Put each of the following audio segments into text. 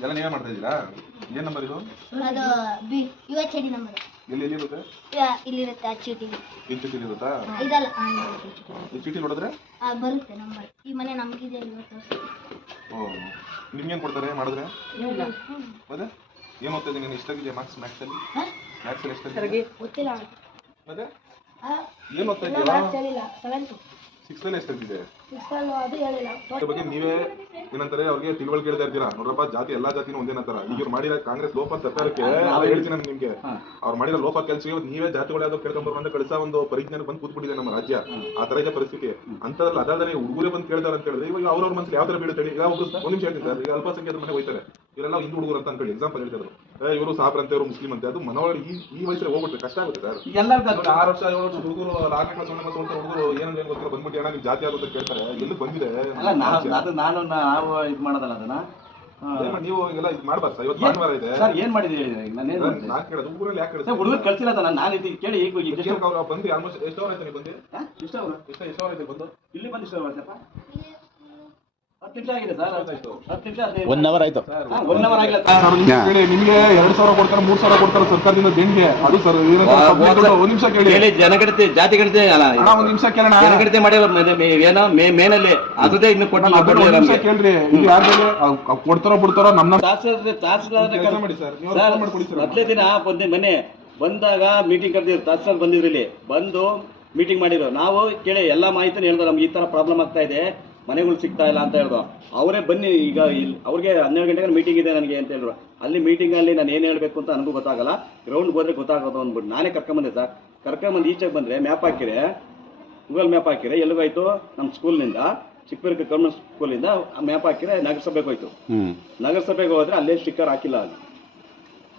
ಎಲ್ಲ ನೀವೇ ಮಾಡ್ತಾ ಇದೀರಾ ಏನ್ ನಂಬರ್ ಇದು? ಅದು B U H I D number ಎಲ್ಲಿ ಎಲ್ಲಿ ಇರುತ್ತೆ? ಇಲ್ಲಿರುತ್ತೆ ಆ ಚೀಟಿಲಿ ಈ ಚೀಟಿ ಇರುತ್ತಾ? ಇದಲ್ಲ ಆ, ಇಲ್ಲಿರುತ್ತೆ ಚೀಟಿ. ಈ ಚೀಟಿ ನೋಡಿದ್ರೆ? ಆ, ಬರುತ್ತೆ ನಂಬರ್ ಈ ಮನೆ ನಮಗಿದೆ ಇವತ್ತು. ಓ ನಿಮ್ಗೇನ್ ಕೊಡ್ತಾರೆ? ಮಾಡಿದ್ರೆ? ಮತ್ತೆ? ಏನ್ ಓದ್ತಾ ಇದ್ದೀನಿ ಎಷ್ಟಾಗಿದೆ ಮಾರ್ಕ್ಸ್ ಅಲ್ಲಿ? ಮ್ಯಾಥ್ಸ್ ಅಲ್ಲಿ ಎಷ್ಟಾಗಿದೆ ಗೊತ್ತಿಲ್ಲ ಮತ್ತೆ? ಆ, ಏನ್ ಓದ್ತಾ ಇಲ್ಲ ಇದ್ದೀರಾ? maths ಹೇಳಿಲ್ಲ ಸೆವೆಂತ್ ಸಿಕ್ಸ್ ಅಲ್ಲಿ ಎಷ್ಟಾಗಿದೆ ಸಿಕ್ಸ್ತಲ್ಲೂ ಅದು ಹೇಳಿಲ್ಲ. ಅದ್ರ ಬಗ್ಗೆ ನೀವೇ ಏನಂತಾರೆ ಅವ್ರಿಗೆ ತಿಳುವಳಿಕೆ ಹೇಳ್ತಾ ಇರ್ತೀರಾ? ನೋಡ್ರಪ್ಪ ಜಾತಿ ಎಲ್ಲಾ ಜಾತಿನೂ ಒಂದೇನಂತಾರ ಈಗ ಇವ್ರು ಮಾಡಿರೋ ಕಾಂಗ್ರೆಸ್ ಲೋಪ ಸರ್ಕಾರಕ್ಕೆ ನಾವು ಹೇಳ್ತೀನಿ ನಾನು ನಿಮ್ಗೆ. ಅವ್ರು ಮಾಡಿರೋ ಲೋಪ ಕೆಲಸ ನೀವೇ ಜಾತಿಗಳು ಯಾವ್ದು ಕೇಳ್ಕೊಂಡ್ ಅಂತ ಕಳಿಸ ಒಂದು ಪರಿಜ್ಞಾನ ಬಂದು ಕೂತ್ಬಿಟ್ಟಿದೆ ನಮ್ಮ ರಾಜ್ಯ. ಆ ತರ ಇದೆ ಪರಿಸ್ಥಿತಿ. ಅಂತದ್ರಲ್ಲಿ ಅದಾದ್ರೆ ಹುಡುಗರೇ ಬಂದು ಕೇಳ್ತಾರೆ ಅಂತ ಹೇಳಿದ್ರೆ ಇವಾಗ ಅವ್ರವ್ರ ಮನಸ್ಸಲ್ಲಿ ಯಾವ ತರ ಬೀಳುತ್ತೆ? ಈಗ ಒಬ್ರು ಒಂದ್ ನಿಮಿಷ ಹೇಳ್ತೀನಿ ಸರ್ ಈಗ ಅಲ್ಪಸಂಖ್ಯಾತರ ಮನೆ ಹೋಯ್ತಾರೆ ಇವರೆಲ್ಲ ಹಿಂದೂ ಹುಡುಗರು ಅಂತ ಅನ್ಕೊಳ್ಳಿ ಎಕ್ಸಾಂಪಲ್ ಹೇಳ್ತಾರೆ ಇವರು ಸಾಬ್ರಂತೆ ಇವರು ಮುಸ್ಲಿಂ ಅಂತ. ಅದು ಮನವರ ಈ ಈ ವಯಸ್ಸಲ್ಲಿ ಹೋಗ್ಬಿಟ್ರೆ ಕಷ್ಟ ಆಗುತ್ತೆ ಸರ್. ಎಲ್ಲರಿಗೂ ಆರು ವರ್ಷ ಏಳು ವರ್ಷ ಹುಡುಗರು ಒಂದನೇ ಕ್ಲಾಸ್ ಓದ್ತಾರೆ ಹುಡುಗರು ಏನಂತ ಗೊತ್ತಿಲ್ಲ ಬಂದ್ಬಿಟ್ಟು ಏನೋ ನಿಮ್ ಜಾತಿ ಆಗುತ್ತೆ ಅಂತ ಕೇಳ್ತಾರೆ. ಎಲ್ಲಿ ಬಂದಿದೆ? ಅಲ್ಲ ನಾನು ಅದು ನಾನು ನಾವು ಇದು ಮಾಡೋದಲ್ಲ ಅದನ್ನ? ನೀವು ಎಲ್ಲ ಇದು ಮಾಡ್ಬಾರ್ದು ಸರ್. ಇವತ್ತು ಭಾನುವಾರ ಇದೆ. ಸರ್ ಏನ್ ಮಾಡಿದೀವಿ ನಾನು ಏನು ನಾನು ಕೇಳೋದು ಊರಲ್ಲಿ ಯಾಕೆ ಸರ್ ಹುಡುಗರು ಕಳ್ಸಿಲ್ಲ ನಾನು ನಾನು ಇದು ಕೇಳಿ ಈಗ ಹೋಗಿ ಎಷ್ಟು ಅವ್ರು ಬಂದು ಆಲ್ಮೋಸ್ಟ್ ಎಷ್ಟು ಅವರ್ ಆಯ್ತು ನೀವು ಬಂದು? ಎಷ್ಟು ಅವ್ರು? ಎಷ್ಟು ಎಷ್ಟು ಅವರ್ ಆಯ್ತು ಬಂದು? ಇಲ್ಲಿ ಬಂದು ಎಷ್ಟು ಅವರ್ ಹತ್ತು ನಿಮಿಷ ಆಗಿದೆ ಸರ್ ಆಯ್ತು. ಹತ್ತು ನಿಮಿಷ ಹದಿನೈದು ಒನ್ ಅವರ್ ಆಯ್ತು. ನಿಮ್ಗೆ ಎರಡ್ ಸಾವಿರ ಕೊಡ್ತಾರೆ ಮೂರ್ ಸಾವಿರ ಕೊಡ್ತಾರೆ ಸರ್ಕಾರದಿಂದ ದೇಣಿಗೆ. ಅದು ಸರ್ ಒಂದ್ ನಿಮಿಷ ಕೇಳಿ. ಕೇಳಿ ಜನಗಣತಿ ಜಾತಿ ಗಣತಿ ಅಲ್ಲ. ಒಂದ್ ನಿಮಿಷ ಕೇಳೋಣ ಜನಗಣತಿ ಮಾಡಿ ಏನೋ ಮೇ ಮೇನಲ್ಲಿ ಅದೇ ಇನ್ನು ನಾನು ನಿಮಿಷ ಕೇಳ್ರಿ. ಇದು ಯಾರ ಮೇಲೆ ಅವ್- ಅವ್ ಕೊಡ್ತಾರೋ ಬಿಡ್ತಾರೋ ನಮ್ಮ ಮೊದಲೇ ದಿನ ಬಂದೆ ಮನೆ. ಬಂದಾಗ ಮೀಟಿಂಗ್ ಕರೆದಿದ್ರು. ತಹಸೀಲ್ದಾರ್ ಬಂದಿದ್ರು ಇಲ್ಲಿ. ಬಂದು ಮೀಟಿಂಗ್ ಮಾಡಿದ್ರು. ನಾವು ಕೇಳಿ ಎಲ್ಲಾ ಮಾಹಿತಿನ ಹೇಳಿದ್ರು ನಮ್ಗೆ ಈ ತರ ಪ್ರಾಬ್ಲಮ್ ಆಗ್ತಾ ಇದೆ. ಮನೆಗಳು ಸಿಗ್ತಾ ಇಲ್ಲ ಅಂತ ಹೇಳಿದ್ರು ಅವರೇ ಬನ್ನಿ ಈಗ ಇಲ್ಲಿ ಅವ್ರಿಗೆ ಹನ್ನೆರಡು ಗಂಟೆಗೆ ಮೀಟಿಂಗ್ ಇದೆ ನನಗೆ ಅಂತ ಹೇಳಿದ್ರು. ಅಲ್ಲಿ ಮೀಟಿಂಗ್ ಅಲ್ಲಿ ನಾನು ಏನು ಹೇಳಬೇಕು ಅಂತ ನನಗೂ ಗೊತ್ತಾಗಲ್ಲ. ಗ್ರೌಂಡ್ ಹೋದ್ರೆ ಗೊತ್ತಾಗೋದು ಅಂದ್ಬಿಟ್ಟು ನಾನೇ ಕರ್ಕೊಂಬಂದೆ ಸರ್. ಕರ್ಕೊಂಬಂದು ಈಚೆಗೆ ಬಂದ್ರೆ ಮ್ಯಾಪ್ ಹಾಕಿರೆ ಗೂಗಲ್ ಮ್ಯಾಪ್ ಹಾಕಿರೆ ಎಲ್ಲಿಗೋಯ್ತು? ನಮ್ಮ ಸ್ಕೂಲ್ನಿಂದ ಚಿಕ್ಕಪೇರಿಗೆ ಗೌರ್ಮೆಂಟ್ ಸ್ಕೂಲಿಂದ ಮ್ಯಾಪ್ ಹಾಕಿರೆ ನಗರಸಭೆಗೆ ಹೋಯ್ತು. ನಗರಸಭೆಗೆ ಹೋದ್ರೆ ಅಲ್ಲೇ ಸ್ಟಿಕ್ಕರ್ ಹಾಕಿಲ್ಲ ಅಲ್ಲಿ.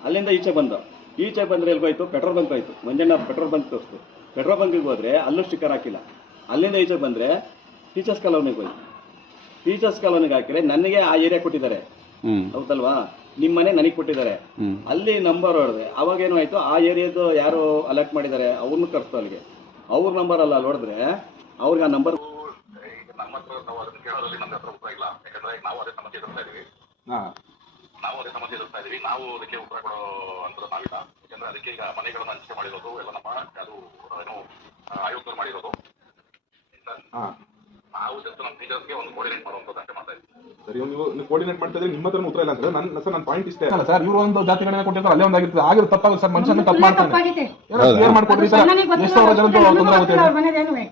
ಅಲ್ಲಿಂದ ಈಚೆ ಬಂದು. ಈಚೆ ಬಂದ್ರೆ ಎಲ್ಗೋಯ್ತು ಪೆಟ್ರೋಲ್ ಬಂಕ್ ಹೋಯ್ತು. ಮಂಜಣ್ಣ ಪೆಟ್ರೋಲ್ ಬಂಕ್ ತೋರಿಸ್ತು. ಪೆಟ್ರೋಲ್ ಬಂಕಿಗೆ ಹೋದ್ರೆ ಅಲ್ಲೂ ಸ್ಟಿಕ್ಕರ್ ಹಾಕಿಲ್ಲ. ಅಲ್ಲಿಂದ ಈಚೆ ಬಂದ್ರೆ ಟೀಚರ್ಸ್ ಕಾಲೋನಿಗೆ ಹೋಗಿ ಟೀಚರ್ಸ್ ಕಾಲೋನಿಗೆ ಹಾಕಿದ್ರೆ ನನಗೆ ಆ ಏರಿಯಾ ಕೊಟ್ಟಿದ್ದಾರೆ. ಹ್ಮ್. ಹೌದಲ್ವಾ? ನಿಮ್ಮ ಮನೆ ನನಗೆ ಕೊಟ್ಟಿದ್ದಾರೆ. ಅಲ್ಲಿ ನಂಬರ್ ಹೊಡೆದೆ. ಅವಾಗ ಏನು ಆಯ್ತು? ಆ ಏರಿಯಾದು ಯಾರು ಅಲರ್ಟ್ ಮಾಡಿದ್ದಾರೆ. ಅವ್ರನ್ನ ಕರ್ತು ಅಲ್ಲಿಗೆ. ಅವ್ರ ನಂಬರ್ ಅಲ್ಲ ಅಲ್ಲಿ ಹೊಡೆದ್ರೆ ಅವ್ರಿಗೆ ಆ ನಂಬರ್ ನಾವು ಅದೇ ಸಮಸ್ಯೆ ಎದುರಿಸ್ತಾ ಇದೀವಿ ಹಾ ನಾವು ಅದಕ್ಕೆ ಉತ್ತರ ಕೊಡೋ ಅಂತ ನಾವಿಲ್ಲ. ಯಾಕಂದ್ರೆ ಅದಕ್ಕೆ ಈಗ ಮನೆಗಳನ್ನ ಹಂಚಿಕೆ ಮಾಡಿರೋದು ಎಲ್ಲ ನಮ್ಮ ಅದು ಏನು ಆಯುಕ್ತರು ಮಾಡಿರೋದು. ನಾವು ಜಸ್ಟ್ ನಮ್ಮ ಟೀಚರ್ಸ್ಗೆ ಒಂದು ಕೋರ್ಡಿನೇಟ್ ಮಾಡುವಂತ ಅಷ್ಟೇ ಮಾಡ್ತಾ ಇದ್ದೀವಿ ಸರಿ ನೀವು ನೀವು ಕೋರ್ಡಿನೇಟ್ ಮಾಡ್ತಾ ಇದ್ರೆ ನಿಮ್ಮ ಹತ್ರ ಉತ್ತರ ಇಲ್ಲ ಅಂದ್ರೆ ನನ್ನ ಸರ್ ನನ್ನ ಪಾಯಿಂಟ್ ಇಷ್ಟೇ. ಅಲ್ಲ ಸರ್ ಇವರು ಒಂದು ಜಾತಿ ಗಣನೆ ಕೊಟ್ಟಿರ್ತಾರೆ ಅಲ್ಲೇ ಒಂದಾಗಿರ್ತದೆ ಆಗಿರೋ ತಪ್ಪಾಗುತ್ತೆ ಸರ್ ಮನುಷ್ಯನ ತಪ್ಪು ಮಾಡ್ತಾನೆ ಏನೋ ಕ್ಲಿಯರ್ ಮಾಡ್ಕೊಡ್ರಿ ಸರ್. ಎಷ್ಟು ಸಾವಿರ ಜನದ್ದು ತೊಂದರೆ ಆಗುತ್ತೆ?